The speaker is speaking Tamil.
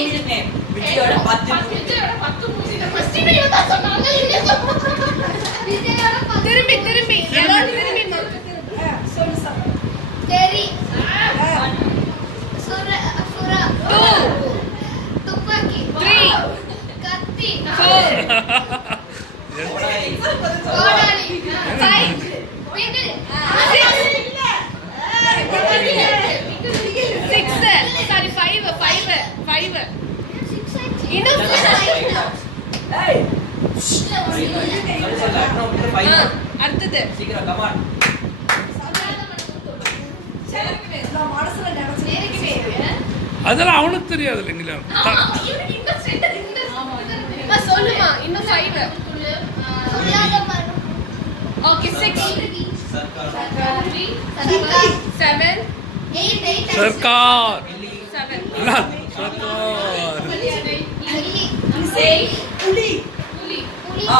விஜயோட 10 திரும்பி திரும்பி எல்லாரும் திரும்பி சொல்லு தெரி சுரா 2 துப்பாக்கி 3 கத்தி 4 கோடாலி 5 விங்கிள் 6 சாரி 5 இன்னும் ஏய் அடுத்தது சீக்கிரம் கமான் நான் மனசுல நினைச்சேன் அதெல்லாம் அவனுக்கு தெரியாது இல்லைங்களா? சொல்லுமா இன்னும் 5 ஓகே 6 7 சர்க்கார் 7 சர்க்கார் 8 புலி ஆ